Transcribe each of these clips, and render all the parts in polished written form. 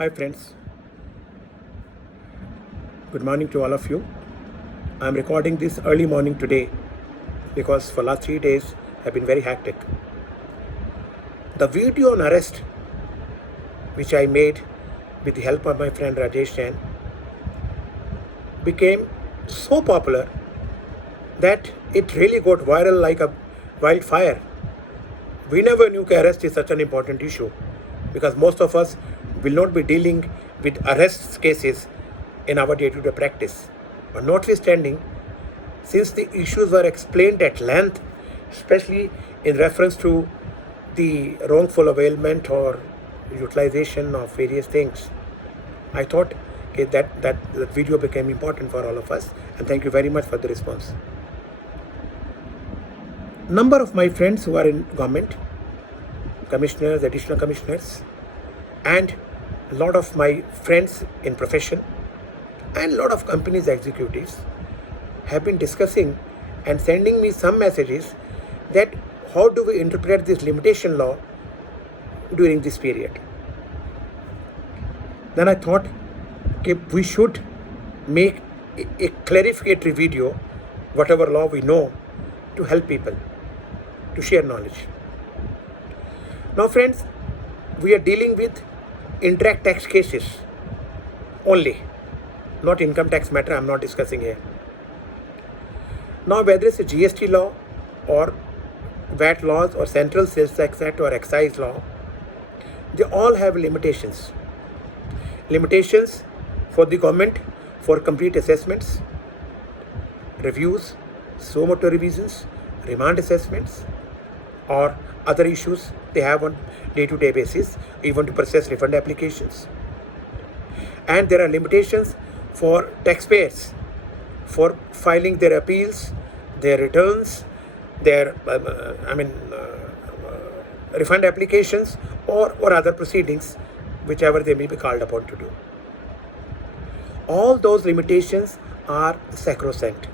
Hi friends, good morning to all of you. I'm recording this early morning today because for last 3 days have been very hectic. The video on arrest which I made with the help of my friend Rajesh Jain became so popular that it really got viral like a wildfire. We never knew arrest is such an important issue because most of us will not be dealing with arrest cases in our day-to-day practice. But notwithstanding, since the issues were explained at length, especially in reference to the wrongful availment or utilization of various things, I thought that the video became important for all of us, and thank you very much for the response. Number of my friends who are in government, commissioners, additional commissioners, and a lot of my friends in profession and a lot of companies executives have been discussing and sending me some messages that how do we interpret this limitation law during this period. Then I thought we should make a clarificatory video, whatever law we know, to help people, to share knowledge. Now friends, we are dealing with indirect tax cases only, not income tax matter I'm not discussing here. Now whether it's a GST law or VAT laws or Central Sales Tax Act or Excise law, they all have limitations. Limitations for the government for complete assessments, reviews, suo motu revisions, remand assessments, or other issues they have on day-to-day basis, even to process refund applications. And there are limitations for taxpayers for filing their appeals, their returns, their refund applications or other proceedings, whichever they may be called upon to do. All those limitations are sacrosanct.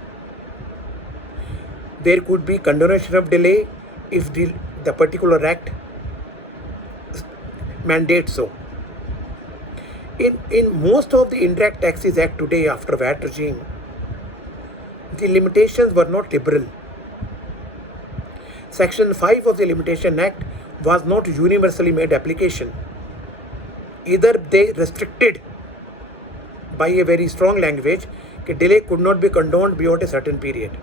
There could be condonation of delay if the particular act mandates so. In most of the Indirect Taxes Act today after VAT regime, the limitations were not liberal. Section 5 of the Limitation Act was not universally made application. Either they restricted by a very strong language that delay could not be condoned beyond a certain period,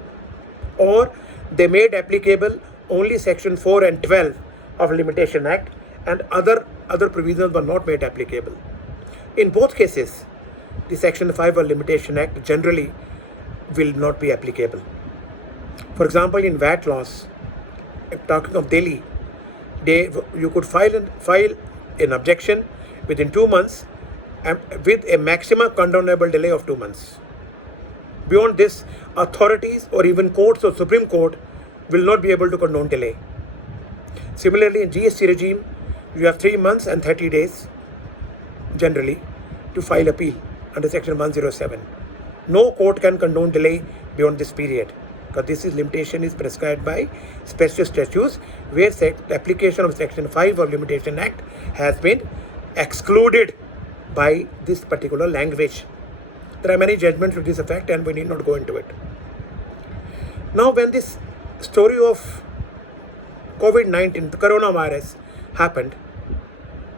or they made applicable only Section 4 and 12 of Limitation Act, and other provisions were not made applicable. In both cases, the Section 5 of Limitation Act generally will not be applicable. For example, in VAT laws, talking of Delhi, you could file an objection within 2 months with a maximum condonable delay of 2 months. Beyond this, authorities or even courts or Supreme Court will not be able to condone delay. Similarly, in GST regime, you have 3 months and 30 days generally to file appeal under Section 107. No court can condone delay beyond this period, because this limitation is prescribed by special statutes where application of Section 5 of Limitation Act has been excluded by this particular language. There are many judgments to this effect and we need not go into it. Now when this story of COVID-19, the coronavirus happened,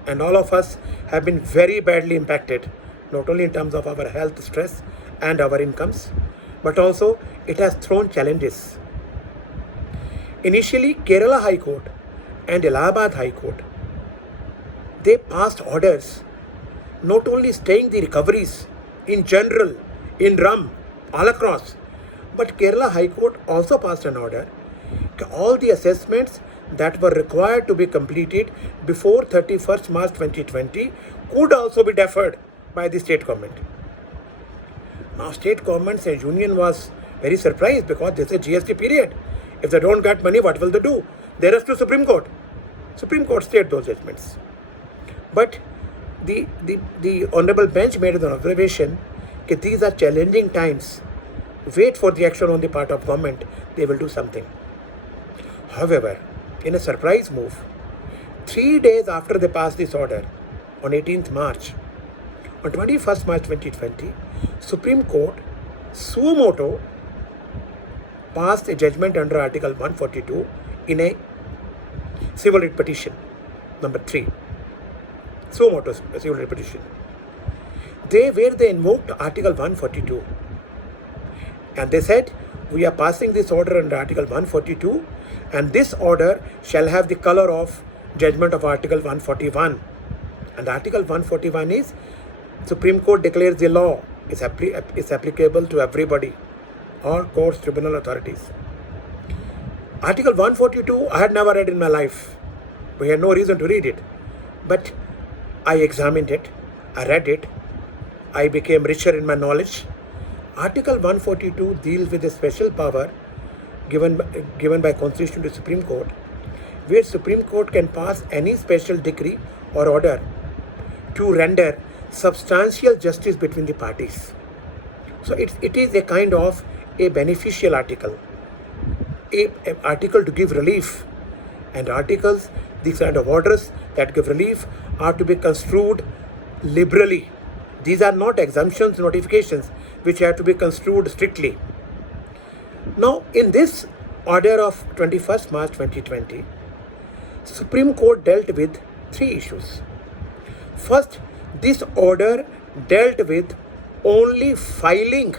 and all of us have been very badly impacted, not only in terms of our health stress and our incomes, but also it has thrown challenges. Initially, Kerala High Court and Allahabad High Court, they passed orders not only staying the recoveries in general, in RAM, all across, but Kerala High Court also passed an order that all the assessments that were required to be completed before 31st March 2020 could also be deferred by the state government. Now state governments and union was very surprised because this is a GST period. If they don't get money, what will they do? They rush to Supreme Court. Supreme Court stayed those judgments. But the honorable bench made an observation that these are challenging times. Wait for the action on the part of government. They will do something. However, in a surprise move, 3 days after they passed this order, on 18th March, On 21st March 2020, Supreme Court suo moto passed a judgment under Article 142 in a civil writ petition number 3. Suo moto civil writ petition. They invoked Article 142 and they said, we are passing this order under Article 142 and this order shall have the color of judgment of Article 141. And Article 141 is Supreme Court declares the law is applicable to everybody, all courts, tribunal authorities. Article 142 I had never read in my life. We had no reason to read it. But I examined it, I read it, I became richer in my knowledge. Article 142 deals with a special power given by Constitution to Supreme Court, where Supreme Court can pass any special decree or order to render substantial justice between the parties. So it is a kind of a beneficial article, a article to give relief, and articles, these kind of orders that give relief are to be construed liberally. These are not exemptions, notifications, which have to be construed strictly. Now, in this order of 21st March 2020, Supreme Court dealt with 3 issues. First, this order dealt with only filing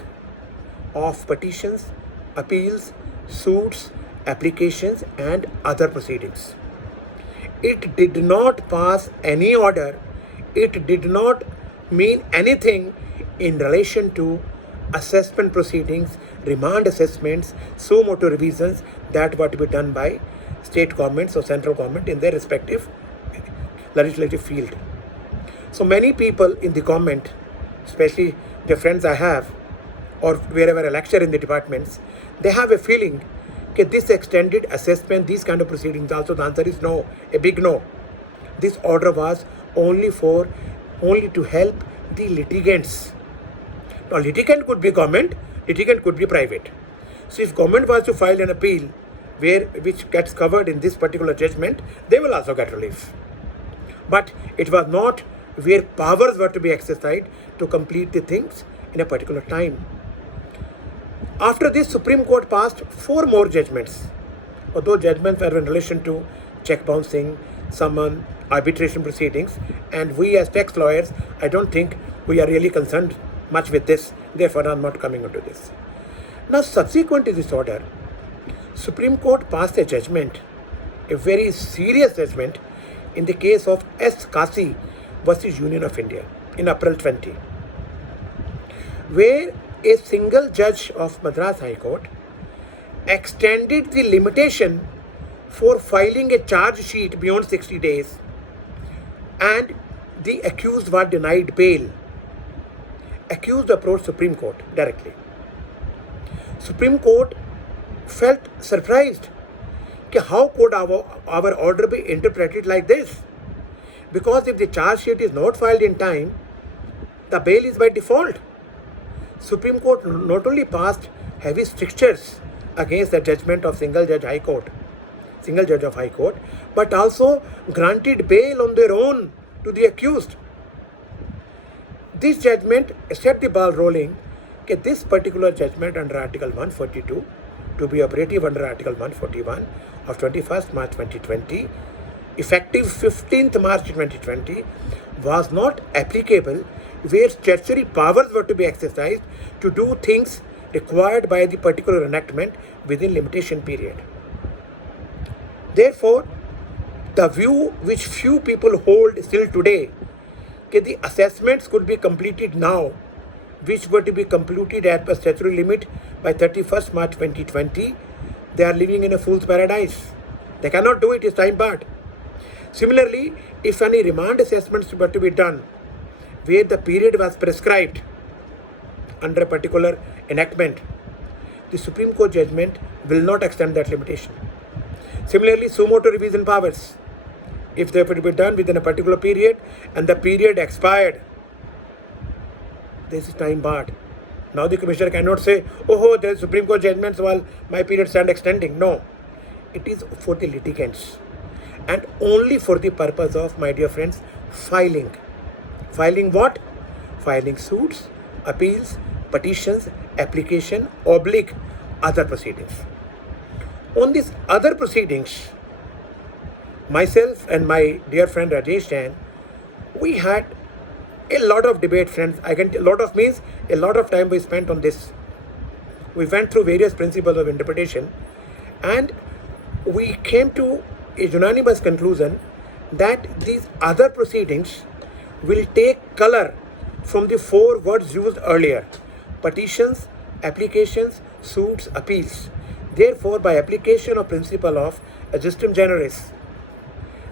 of petitions, appeals, suits, applications, and other proceedings. It did not pass any order. It did not mean anything in relation to assessment proceedings, remand assessments, suo moto revisions that were to be done by state governments or central government in their respective legislative field. So many people in the government, especially the friends I have, or wherever I lecture in the departments, they have a feeling that this extended assessment, these kind of proceedings also, the answer is no, a big no. This order was only to help the litigants. Now, litigant could be government, litigant could be private. So if government was to file an appeal which gets covered in this particular judgment, they will also get relief. But it was not where powers were to be exercised to complete the things in a particular time. After this, Supreme Court passed 4 more judgments. Those judgments were in relation to check bouncing, summon, arbitration proceedings, and we as tax lawyers, I don't think we are really concerned much with this. Therefore, I am not coming into this. Now, subsequent to this order, Supreme Court passed a judgment, a very serious judgment, in the case of S. Kasi versus Union of India in April 20, where a single judge of Madras High Court extended the limitation for filing a charge sheet beyond 60 days, and the accused were denied bail. Accused approached Supreme Court directly. Supreme Court felt surprised. How could our order be interpreted like this? Because if the charge sheet is not filed in time, the bail is by default. Supreme Court not only passed heavy strictures against the judgment of single judge of High Court, but also granted bail on their own to the accused. This judgment set the ball rolling that this particular judgment under Article 142 to be operative under Article 141 of 21st March 2020, effective 15th March 2020, was not applicable where statutory powers were to be exercised to do things required by the particular enactment within limitation period. Therefore, the view which few people hold still today, that the assessments could be completed now, which were to be completed at the statutory limit by 31st March 2020, they are living in a fool's paradise. They cannot do it, it's time barred. Similarly, if any remand assessments were to be done, where the period was prescribed under a particular enactment, the Supreme Court judgment will not extend that limitation. Similarly, suo moto revision powers, if they were to be done within a particular period and the period expired, this is time barred. Now the Commissioner cannot say, oh, there is Supreme Court judgments while my period stand extending. No, it is for the litigants and only for the purpose of, my dear friends, filing. Filing what? filing suits, appeals, petitions, application, oblique other proceedings. On these other proceedings, myself and my dear friend Rajesh Jain, we had a lot of debate, friends. A lot of means a lot of time we spent on this. We went through various principles of interpretation, and we came to a unanimous conclusion that these other proceedings will take color from the four words used earlier: petitions, applications, suits, appeals. Therefore, by application of principle of justum generis,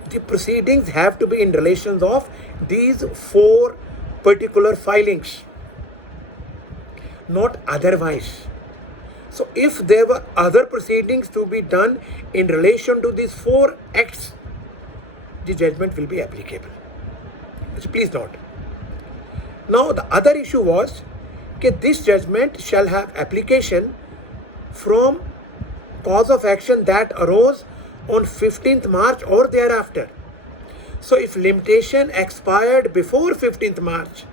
the proceedings have to be in relations of these four particular filings, not otherwise. So if there were other proceedings to be done in relation to these four acts, the judgment will be applicable. So please note. Now the other issue was that this judgment shall have application from cause of action that arose on 15th March or thereafter. So if limitation expired before 15th March,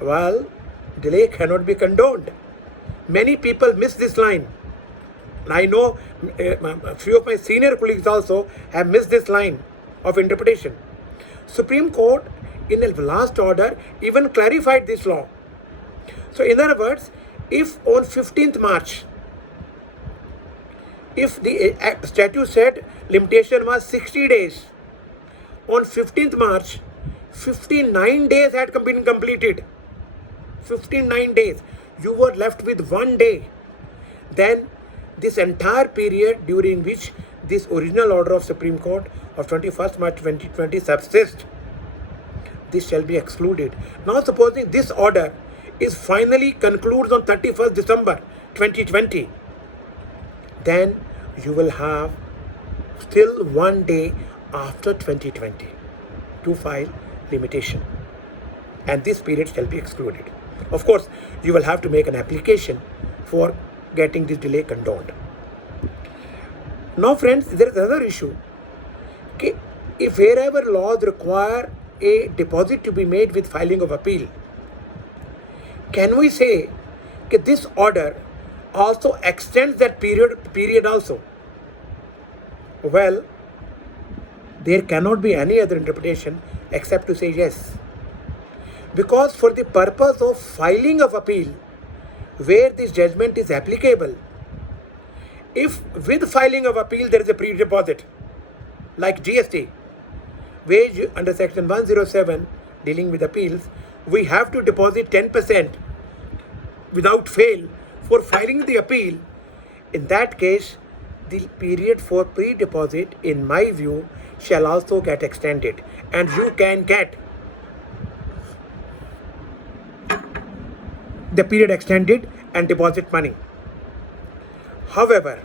well, delay cannot be condoned. Many people miss this line. I know a few of my senior colleagues also have missed this line of interpretation. Supreme Court in the last order even clarified this law. So in other words, if on 15th March, if the statute said limitation was 60 days, on 15th March, 59 days had been completed. 59 days. You were left with 1 day. Then this entire period during which this original order of Supreme Court of 21st March 2020 subsists, this shall be excluded. Now supposing this order is finally concludes on 31st December 2020, then you will have still 1 day after 2020 to file limitation, and this period shall be excluded. Of course, you will have to make an application for getting this delay condoned. Now friends, there is another issue. Okay, if wherever laws require a deposit to be made with filing of appeal, can we say that this order also extends that period also? Well, there cannot be any other interpretation except to say yes. Because for the purpose of filing of appeal, where this judgment is applicable, if with filing of appeal there is a pre-deposit, like GST, wage under section 107 dealing with appeals, we have to deposit 10% without fail for filing the appeal. In that case, the period for pre-deposit, in my view, shall also get extended, and you can get the period extended and deposit money. However,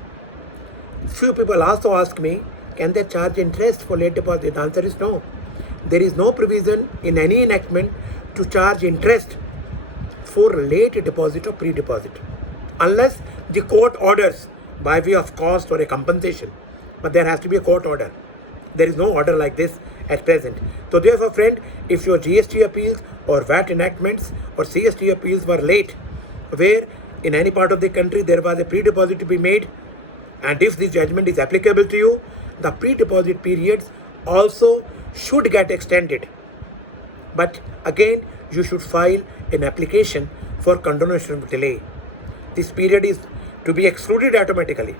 few people also ask me, can they charge interest for late deposit? The answer is no. There is no provision in any enactment to charge interest for late deposit or pre-deposit, unless the court orders by way of cost or a compensation. But there has to be a court order. There is no order like this at present. So therefore, friend, if your GST appeals or VAT enactments or CST appeals were late, where in any part of the country there was a pre-deposit to be made, and if this judgment is applicable to you, the pre-deposit periods also should get extended. But again, you should file an application for condonation of delay. This period is to be excluded automatically.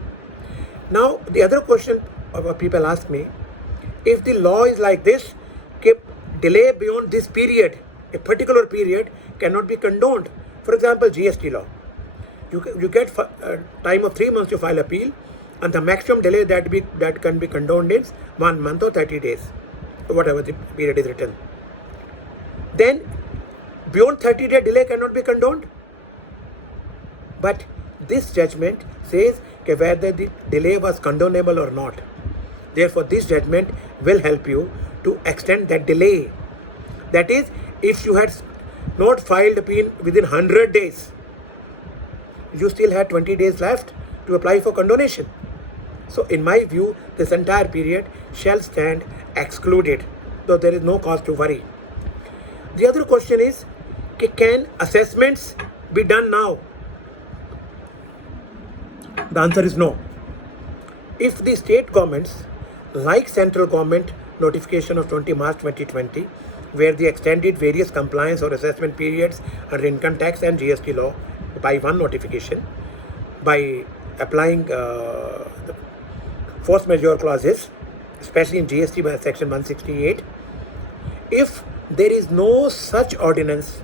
Now, the other question people ask me, if the law is like this, delay beyond this period, a particular period, cannot be condoned. For example, GST law. You get time of 3 months to file appeal, and the maximum delay that can be condoned is 1 month or 30 days, whatever the period is written. Then, beyond 30-day delay cannot be condoned. But this judgment says whether the delay was condonable or not. Therefore, this judgment will help you to extend that delay. That is, if you had not filed appeal within 100 days, you still had 20 days left to apply for condonation. So, in my view, this entire period shall stand excluded, though there is no cause to worry. The other question is, Can assessments be done now? The answer is no. If the state governments, like central government notification of 20 March 2020, where they extended various compliance or assessment periods under income tax and GST law by one notification, by applying the force majeure clauses, especially in GST by section 168, if there is no such ordinance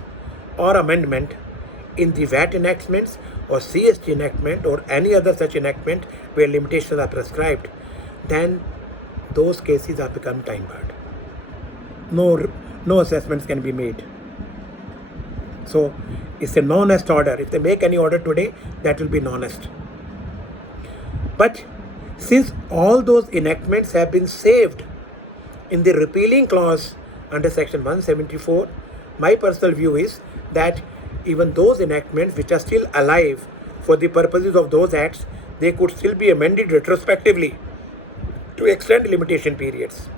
or amendment in the VAT enactments or CST enactment or any other such enactment where limitations are prescribed, then those cases have become time barred. No assessments can be made. So it's a non-est order. If they make any order today, that will be non-est. But since all those enactments have been saved in the repealing clause under section 174, my personal view is that even those enactments which are still alive for the purposes of those acts, they could still be amended retrospectively to extend limitation periods.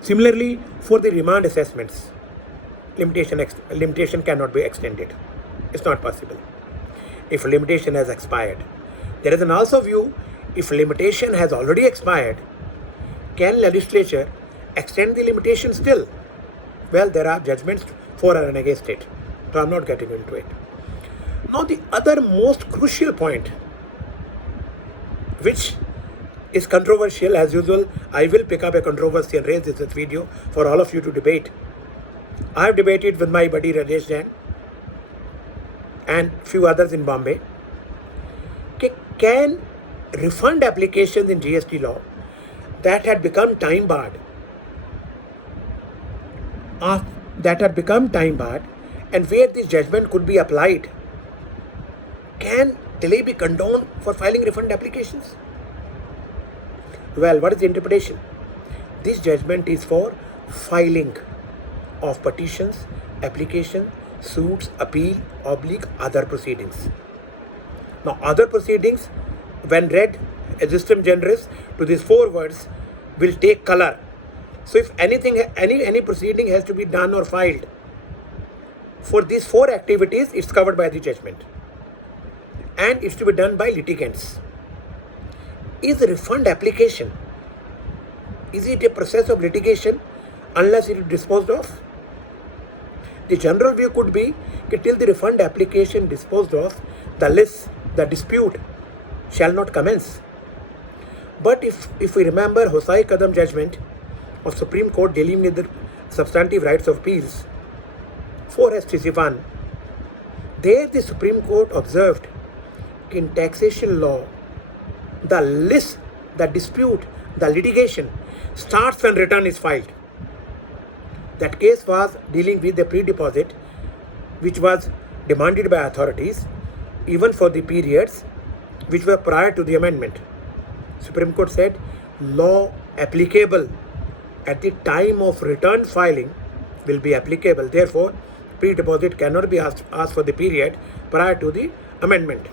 Similarly, for the remand assessments, limitation cannot be extended. It's not possible if limitation has expired. There is an also view, if limitation has already expired, can legislature extend the limitation still? Well, there are judgments for and against it, so I'm not getting into it. Now, the other most crucial point, which is controversial, as usual, I will pick up a controversy and raise this video for all of you to debate. I have debated with my buddy Rajesh Jain and few others in Bombay. Can refund applications in GST law that had become time barred, and where this judgment could be applied, can delay be condoned for filing refund applications? Well, what is the interpretation? This judgment is for filing of petitions, application, suits, appeal, other proceedings. Now, other proceedings, when read existum generis to these four words, will take color. So, if any proceeding has to be done or filed for these four activities, it's covered by the judgment, and it's to be done by litigants. Is refund application, is it a process of litigation unless it is disposed of? The general view could be that till the refund application disposed of, the dispute shall not commence. But if we remember Hosai Kadam judgment of Supreme Court dealing with the substantive rights of appeals, 4 STC1, there the Supreme Court observed in taxation law, the dispute, the litigation starts when return is filed. That case was dealing with the pre-deposit which was demanded by authorities even for the periods which were prior to the amendment. Supreme Court said law applicable at the time of return filing will be applicable. Therefore, pre-deposit cannot be asked for the period prior to the amendment.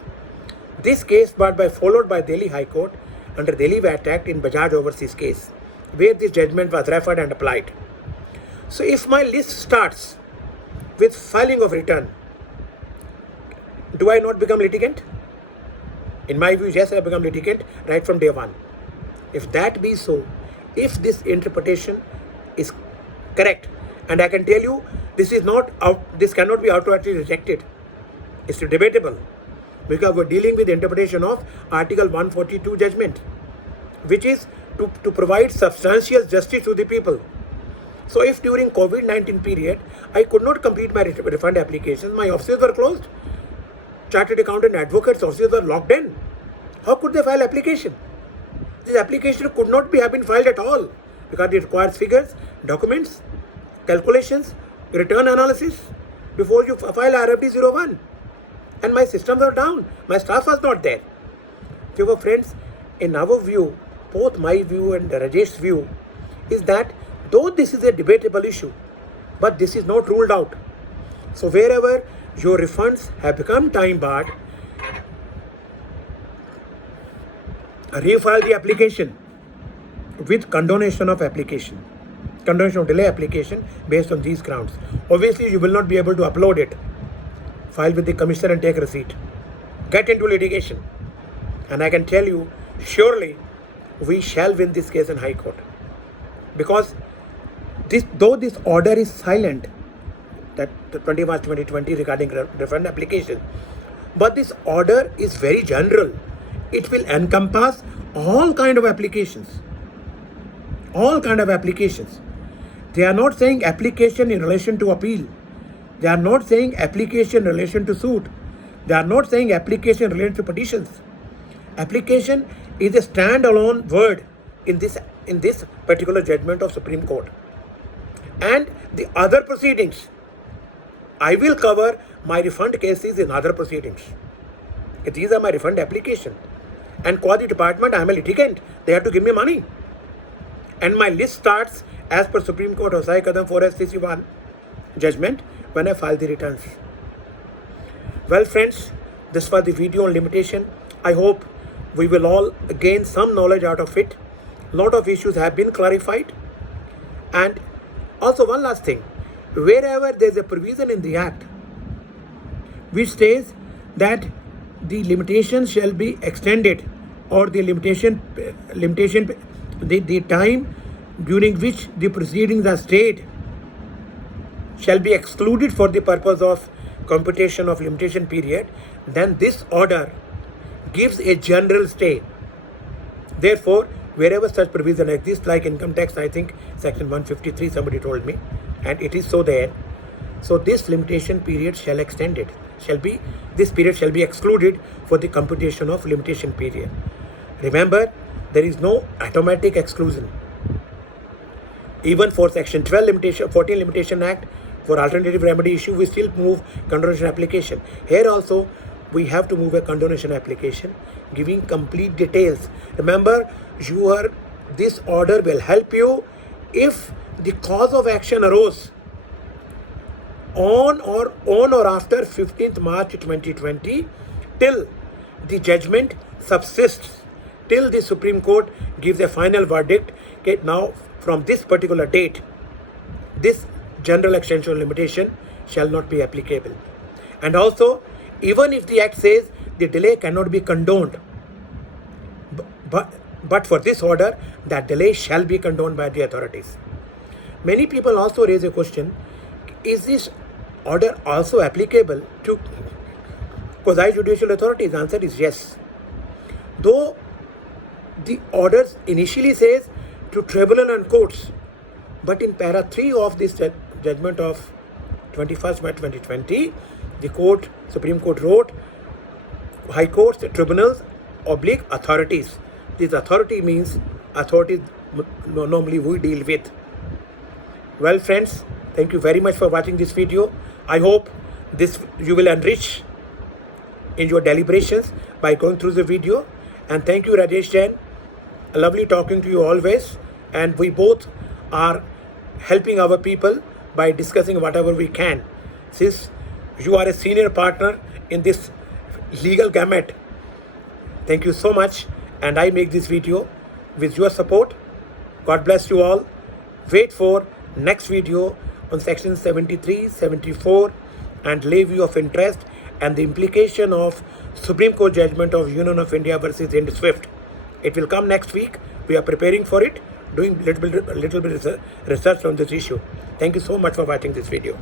This case followed by Delhi High Court under Delhi VAT Act in Bajaj Overseas case, where this judgment was referred and applied. So if my list starts with filing of return, do I not become litigant? In my view, yes, I become litigant right from day one. If that be so, if this interpretation is correct, and I can tell you this cannot be outrightly rejected. It's debatable, because we're dealing with the interpretation of Article 142 judgment, which is to provide substantial justice to the people. So if during COVID-19 period, I could not complete my refund applications, my offices were closed, chartered accountant advocates offices were locked in, how could they file application? This application could not have been filed at all, because it requires figures, documents, calculations, return analysis before you file RFD 01. And my systems are down. My staff was not there. So friends, in our view, both my view and Rajesh's view is that though this is a debatable issue, but this is not ruled out. So wherever your refunds have become time barred, refile the application with condonation of application. continuation of delay application based on these grounds. Obviously, you will not be able to upload it, file with the commissioner and take receipt, get into litigation. And I can tell you, surely we shall win this case in High Court. Because though this order is silent, that the 20 March 2020 regarding refund application, but this order is very general. It will encompass all kind of applications. All kind of applications. They are not saying application in relation to appeal. They are not saying application in relation to suit. They are not saying application related to petitions. Application is a standalone word in this particular judgment of Supreme Court. And the other proceedings, I will cover my refund cases in other proceedings. These are my refund application. And quasi department, I am a litigant. They have to give me money. And my list starts as per Supreme Court Hosai Kadam 4SCC1 judgment when I file the returns. Well friends, this was the video on limitation. I hope we will all gain some knowledge out of it. Lot of issues have been clarified. And also one last thing, wherever there is a provision in the Act which says that the limitation shall be extended, or the the time during which the proceedings are stayed shall be excluded for the purpose of computation of limitation period, then this order gives a general stay. Therefore, wherever such provision exists, like income tax, I think section 153, somebody told me, and it is so there. So this limitation period shall extended. This period shall be excluded for the computation of limitation period. Remember, there is no automatic exclusion. Even for section 14 Limitation Act, for alternative remedy issue, we still move condonation application. Here also, we have to move a condonation application, giving complete details. Remember, this order will help you if the cause of action arose on or after 15th March 2020 till the judgment subsists, till the Supreme Court gives a final verdict. Okay, now from this particular date, this general extension limitation shall not be applicable. And also, even if the Act says the delay cannot be condoned, but for this order, that delay shall be condoned by the authorities. Many people also raise a question, is this order also applicable to quasi-judicial authorities? The answer is yes. Though the orders initially says to tribunal and courts, but in para 3 of this judgment of 21st May 2020, the Supreme Court wrote, High Courts, tribunals, authorities. This authority means authorities normally we deal with. Well friends, thank you very much for watching this video. I hope you will enrich in your deliberations by going through the video. And thank you, Rajesh Jain. Lovely talking to you always. And we both are helping our people by discussing whatever we can. Since you are a senior partner in this legal gamut, thank you so much. And I make this video with your support. God bless you all. Wait for next video on section 73, 74 and levy of interest and the implication of Supreme Court judgment of Union of India versus Ind Swift. It will come next week. We are preparing for it, doing little bit research on this issue. Thank you so much for watching this video.